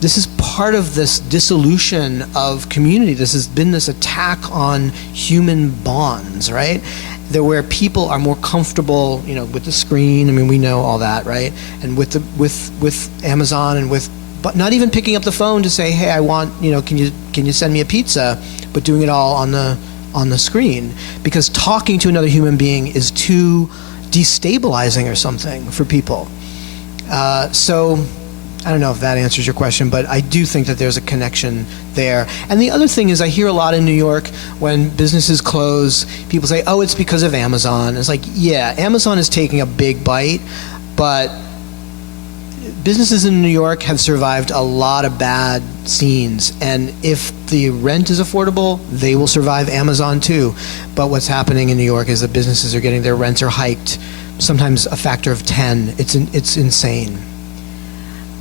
this dissolution of community. This has been this attack on human bonds, right? Where people are more comfortable, with the screen. I mean, we know all that, right? And with Amazon, and but not even picking up the phone to say, hey, I want, can you send me a pizza? But doing it all on the screen, because talking to another human being is too destabilizing or something for people. So I don't know if that answers your question, but I do think that there's a connection there. And the other thing is, I hear a lot in New York when businesses close, people say, oh, it's because of Amazon. It's like, yeah, Amazon is taking a big bite, but businesses in New York have survived a lot of bad scenes. And if the rent is affordable, they will survive Amazon too. But what's happening in New York is that businesses are getting their rents are hiked, sometimes a factor of 10. It's insane.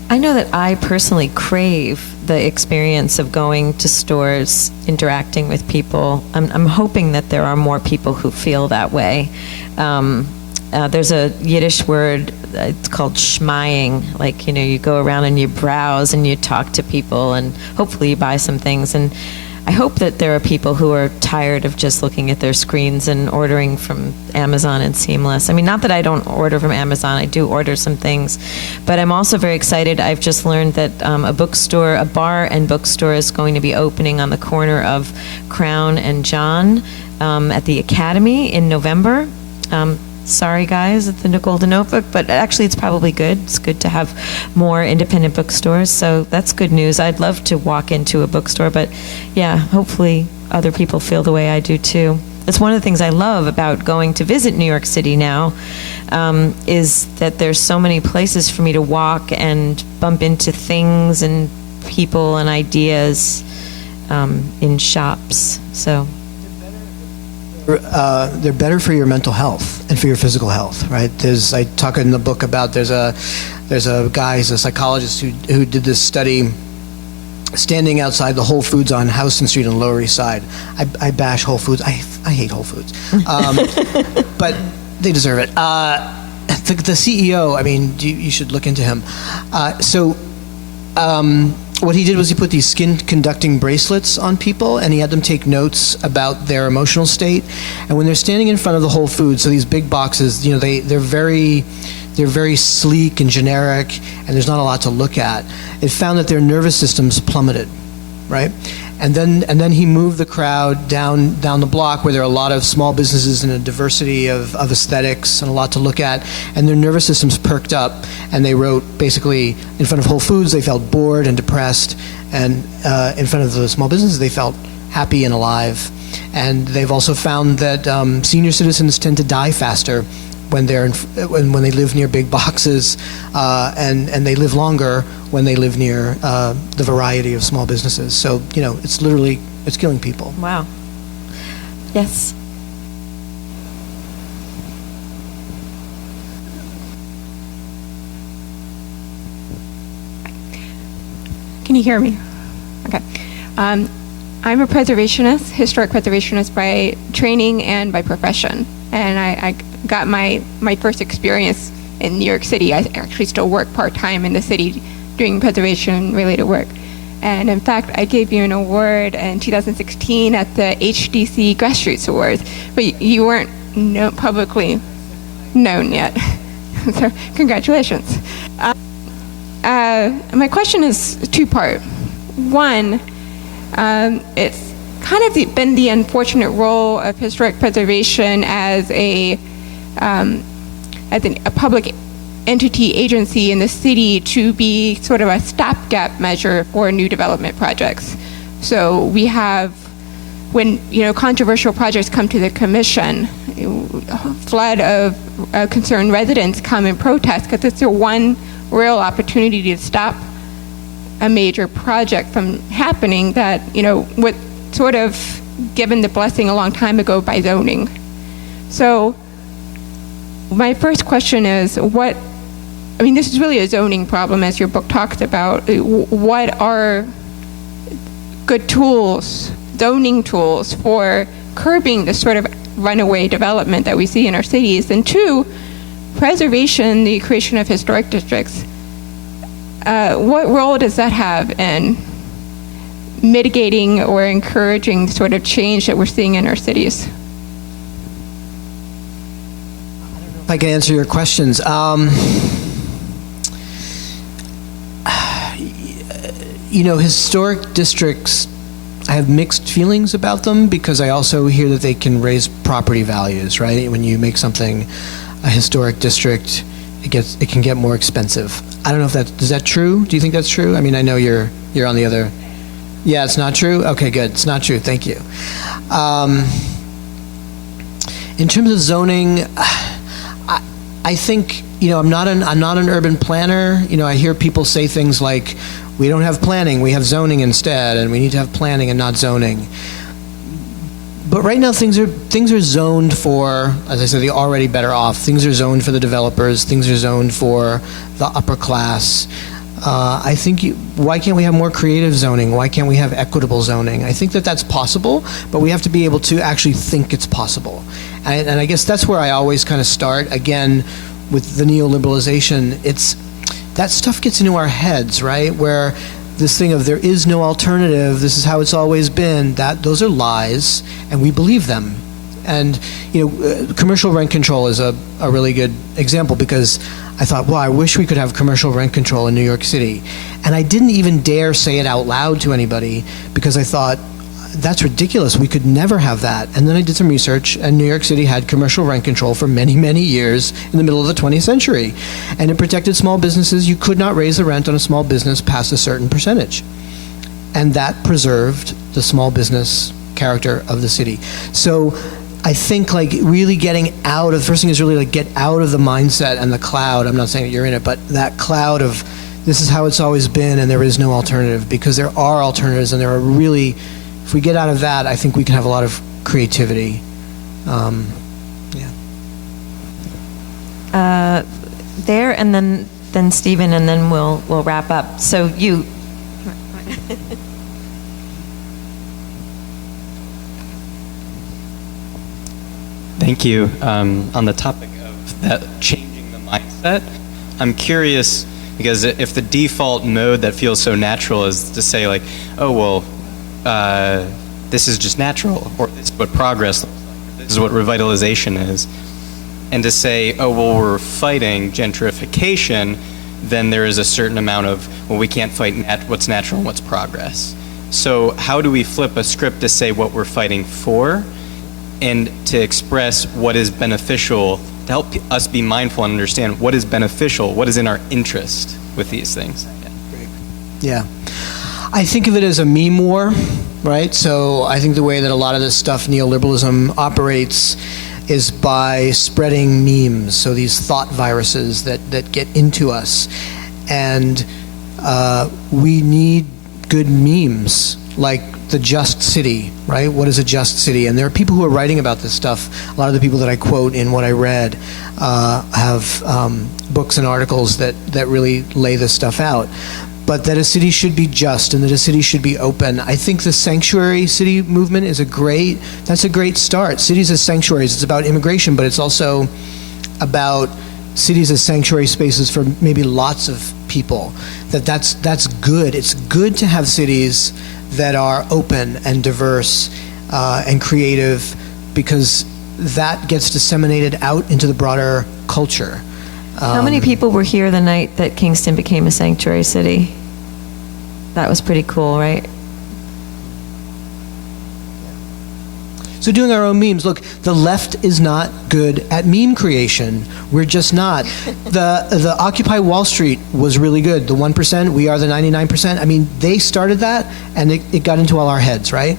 I know that I personally crave the experience of going to stores, interacting with people. I'm hoping that there are more people who feel that way. There's a Yiddish word, it's called schmying. Like, you go around and you browse and you talk to people, and hopefully you buy some things. And I hope that there are people who are tired of just looking at their screens and ordering from Amazon and Seamless. I mean, not that I don't order from Amazon, I do order some things, but I'm also very excited. I've just learned that a bar and bookstore is going to be opening on the corner of Crown and John at the Academy in November. Sorry, guys, at the Golden Notebook, but actually it's probably good. It's good to have more independent bookstores, so that's good news. I'd love to walk into a bookstore, but yeah, hopefully other people feel the way I do too. It's one of the things I love about going to visit New York City now, is that there's so many places for me to walk and bump into things and people and ideas in shops. So they're better for your mental health and for your physical health, right? I talk in the book about there's a guy, he's a psychologist who did this study standing outside the Whole Foods on Houston Street on the Lower East Side. I bash Whole Foods. I hate Whole Foods, but they deserve it. The CEO, I mean, you should look into him. What he did was he put these skin conducting bracelets on people, and he had them take notes about their emotional state. And when they're standing in front of the Whole Foods, so these big boxes, they're very sleek and generic, and there's not a lot to look at. It found that their nervous systems plummeted, right? And then he moved the crowd down the block where there are a lot of small businesses and a diversity of aesthetics and a lot to look at, and their nervous systems perked up, and they wrote basically in front of Whole Foods they felt bored and depressed, and in front of the small businesses they felt happy and alive. And they've also found that senior citizens tend to die faster when when they live near big boxes, and they live longer when they live near the variety of small businesses. So it's killing people. wow. Yes. Can you hear me? Okay. I'm a preservationist, historic preservationist by training and by profession. And I got my first experience in New York City. I actually still work part-time in the city doing preservation-related work. And in fact, I gave you an award in 2016 at the HDC Grassroots Awards, but you weren't publicly known yet. So congratulations. My question is two-part. One, it's kind of been the unfortunate role of historic preservation as a public entity agency in the city to be sort of a stopgap measure for new development projects. So we have, when controversial projects come to the commission, a flood of concerned residents come and protest because it's their one real opportunity to stop a major project from happening that what sort of given the blessing a long time ago by zoning. So my first question is, this is really a zoning problem, as your book talks about. What are good tools, zoning tools, for curbing the sort of runaway development that we see in our cities? And two, preservation, the creation of historic districts, what role does that have in mitigating or encouraging the sort of change that we're seeing in our cities? If I can answer your questions. Historic districts, I have mixed feelings about them because I also hear that they can raise property values, right? When you make something a historic district, it can get more expensive. I don't know is that true? Do you think that's true? I mean, I know you're on the other. Yeah, it's not true? Okay, good. It's not true. Thank you. In terms of zoning, I think, I'm not an urban planner. I hear people say things like, we don't have planning, we have zoning instead, and we need to have planning and not zoning. But right now things are zoned for, as I said, the already better off. Things are zoned for the developers. Things are zoned for the upper class. I think, why can't we have more creative zoning? Why can't we have equitable zoning? I think that's possible, but we have to be able to actually think it's possible. And I guess that's where I always kind of start, again, with the neoliberalization. That stuff gets into our heads, right? Where this thing of there is no alternative, this is how it's always been, those are lies, and we believe them. And commercial rent control is a really good example, because I thought, well, I wish we could have commercial rent control in New York City. And I didn't even dare say it out loud to anybody, because I thought, that's ridiculous. We could never have that. And then I did some research, and New York City had commercial rent control for many, many years in the middle of the 20th century. And it protected small businesses. You could not raise the rent on a small business past a certain percentage. And that preserved the small business character of the city. So I think like really getting out of, the first thing is really like get out of the mindset and the cloud. I'm not saying that you're in it, but that cloud of this is how it's always been and there is no alternative, because there are alternatives, and there are really, if we get out of that, I think we can have a lot of creativity. There, and then Stephen, and then we'll wrap up. So you. Thank you. On the topic of that changing the mindset, I'm curious, because if the default mode that feels so natural is to say like, oh, well, this is just natural, or this is what progress looks like, or this is what revitalization is, and to say, oh, well, we're fighting gentrification, then there is a certain amount of, well, we can't fight what's natural and what's progress. So how do we flip a script to say what we're fighting for, and to express what is beneficial, to help us be mindful and understand what is beneficial, what is in our interest with these things? Yeah. I think of it as a meme war, right? So I think the way that a lot of this stuff, neoliberalism, operates is by spreading memes, so these thought viruses that get into us. And we need good memes, like the just city, right? What is a just city? And there are people who are writing about this stuff. A lot of the people that I quote in what I read have books and articles that really lay this stuff out. But that a city should be just, and that a city should be open. I think the sanctuary city movement is that's a great start. Cities as sanctuaries, it's about immigration, but it's also about cities as sanctuary spaces for maybe lots of people. That's good. It's good to have cities that are open and diverse and creative, because that gets disseminated out into the broader culture. How many people were here the night that Kingston became a sanctuary city? That was pretty cool, right? So doing our own memes. Look, the left is not good at meme creation. We're just not. The Occupy Wall Street was really good. The 1%, we are the 99%. I mean, they started that, and it got into all our heads, right?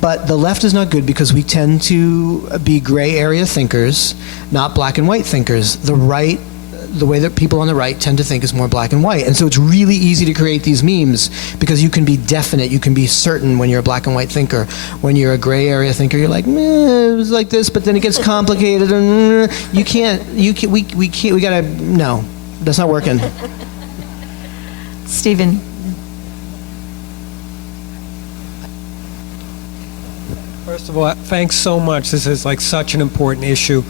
But the left is not good because we tend to be gray area thinkers, not black and white thinkers. The right, the way that people on the right tend to think is more black and white. And so it's really easy to create these memes because you can be definite, you can be certain when you're a black and white thinker. When you're a gray area thinker, you're like, meh, it was like this, but then it gets complicated, and we gotta, no, that's not working. Stephen. First of all, thanks so much. This is like such an important issue.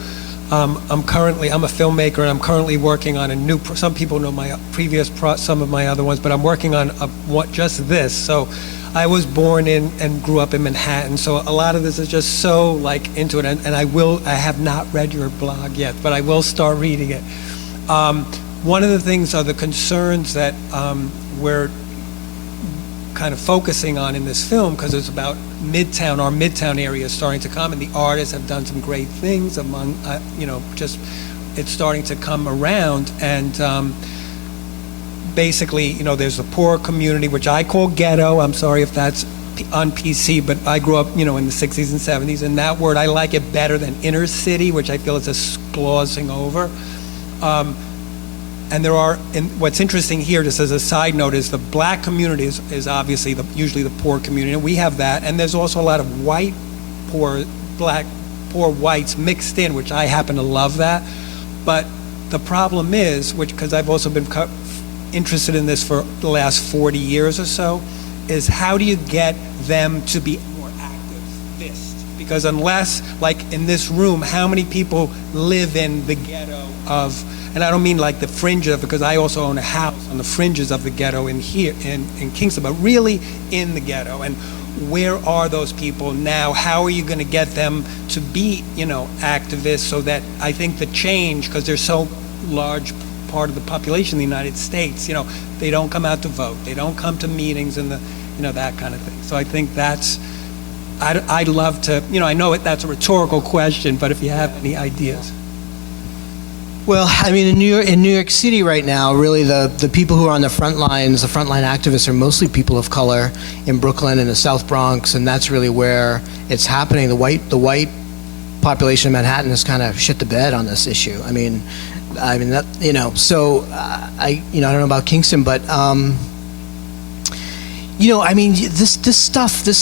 I'm a filmmaker, and I'm currently working on a new, some people know my previous, some of my other ones, but I'm working on just this. So I was born in and grew up in Manhattan, so a lot of this is just so like into it, and I have not read your blog yet, but I will start reading it. One of the things are the concerns that we're kind of focusing on in this film, because it's about Midtown. Our Midtown area is starting to come, and the artists have done some great things among, just it's starting to come around. And basically, there's the poor community, which I call ghetto. I'm sorry if that's on PC, but I grew up, in the 60s and 70s, and that word, I like it better than inner city, which I feel is a glossing over. And what's interesting here, just as a side note, is the black community is obviously usually the poor community, and we have that. And there's also a lot of poor whites mixed in, which I happen to love that. But the problem is, because I've also been interested in this for the last 40 years or so, is how do you get them to be more activist? Because unless, like in this room, how many people live in the ghetto of, and I don't mean like the fringe of, because I also own a house on the fringes of the ghetto in Kingston, but really in the ghetto. And where are those people now? How are you going to get them to be, activists, so that I think the change, because they're so large part of the population in the United States, they don't come out to vote, they don't come to meetings and that kind of thing. So I think that's I'd love to, I know that's a rhetorical question, but if you have any ideas. Well, I mean, in New York City right now, really the people who are on the front lines, the frontline activists, are mostly people of color in Brooklyn and the South Bronx, and that's really where it's happening. The white population of Manhattan has kind of shit the bed on this issue. I mean that, So I don't know about Kingston, but I mean, this stuff, this